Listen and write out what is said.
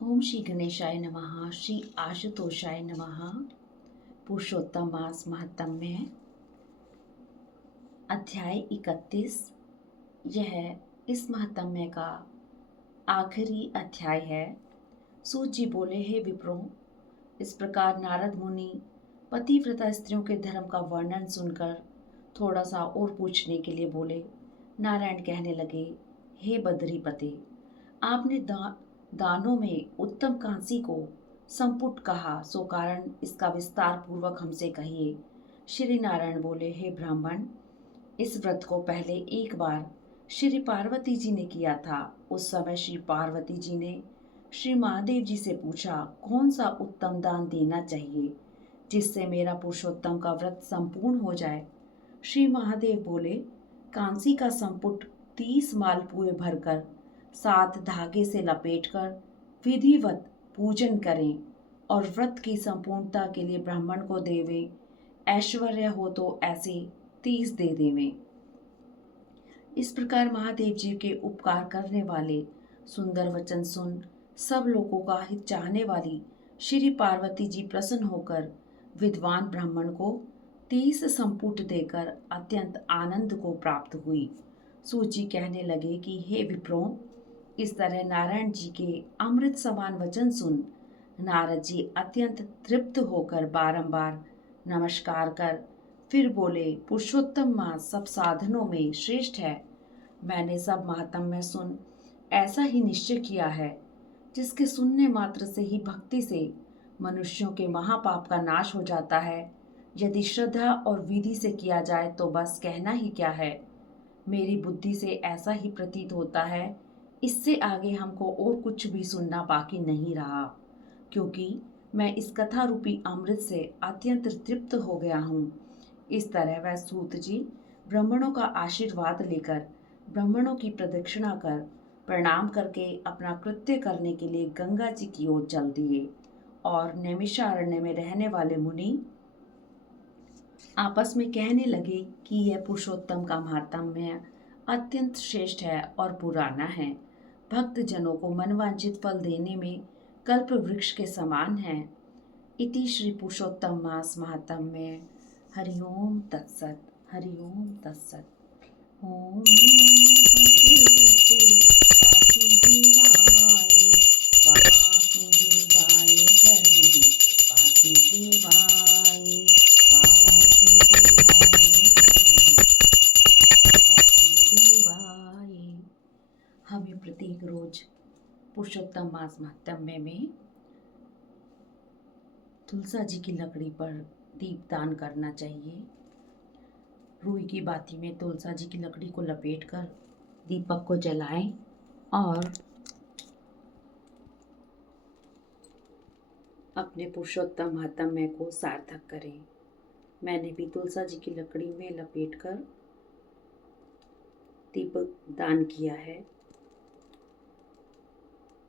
ओम श्री गणेशाय नमः। श्री आशुतोषाय नमः। पुरुषोत्तम मास महात्म्य अध्याय 31। यह इस महात्म्य का आखिरी अध्याय है। सूत जी बोले, हे विप्रो, इस प्रकार नारद मुनि पतिव्रता स्त्रियों के धर्म का वर्णन सुनकर थोड़ा सा और पूछने के लिए बोले। नारायण कहने लगे, हे बद्रीपते, आपने दानों में उत्तम कांसी को संपुट कहा, सो कारण इसका विस्तार पूर्वक हमसे कहिए। श्री नारायण बोले, हे ब्राह्मण, इस व्रत को पहले एक बार श्री पार्वती जी ने किया था। उस समय श्री पार्वती जी ने श्री महादेव जी से पूछा, कौन सा उत्तम दान देना चाहिए जिससे मेरा पुरुषोत्तम का व्रत संपूर्ण हो जाए। श्री महादेव बोले, कांसी का संपुट 30 मालपुए भरकर 7 धागे से लपेटकर विधिवत पूजन करें और व्रत की संपूर्णता के लिए ब्राह्मण को देवे। ऐश्वर्य हो तो ऐसे 30 दे देवें। इस प्रकार महादेव जी के उपकार करने वाले सुंदर वचन सुन सब लोगों का हित चाहने वाली श्री पार्वती जी प्रसन्न होकर विद्वान ब्राह्मण को 30 संपुट देकर अत्यंत आनंद को प्राप्त हुई। सूची कहने लगे कि हे विप्रो, इस तरह नारायण जी के अमृत समान वचन सुन नारद जी अत्यंत तृप्त होकर बारंबार नमस्कार कर फिर बोले, पुरुषोत्तम मास सब साधनों में श्रेष्ठ है। मैंने सब महात्म्य सुन ऐसा ही निश्चय किया है, जिसके सुनने मात्र से ही भक्ति से मनुष्यों के महापाप का नाश हो जाता है। यदि श्रद्धा और विधि से किया जाए तो बस कहना ही क्या है। मेरी बुद्धि से ऐसा ही प्रतीत होता है। इससे आगे हमको और कुछ भी सुनना बाकी नहीं रहा, क्योंकि मैं इस कथा रूपी अमृत से अत्यंत तृप्त हो गया हूँ। इस तरह वह सूत जी ब्राह्मणों का आशीर्वाद लेकर ब्राह्मणों की प्रदक्षिणा कर प्रणाम करके अपना कृत्य करने के लिए गंगा जी की ओर चल दिए। और नैमिषारण्य में रहने वाले मुनि आपस में कहने लगे कि यह पुरुषोत्तम का महात्म्य अत्यंत श्रेष्ठ है और पुराना है। भक्त जनों को मनवांछित फल देने में कल्प वृक्ष के समान है। इति श्री पुरुषोत्तम मास महात्म्य। हरिओम तत्सत। हरिओम तत्सत। ओम नमो भगवते वासुदेवाय। वासुदेवाय हरि वासुदेवाय। वासुदेवाय हरि वासुदेवाय। हमें प्रत्येक रोज पुरुषोत्तम मास महात्म्य में तुलसा जी की लकड़ी पर दीपदान करना चाहिए। रुई की बाती में तुलसा जी की लकड़ी को लपेटकर दीपक को जलाएं और अपने पुरुषोत्तम महात्म्य को सार्थक करें। मैंने भी तुलसा जी की लकड़ी में लपेटकर दीपक दान किया है।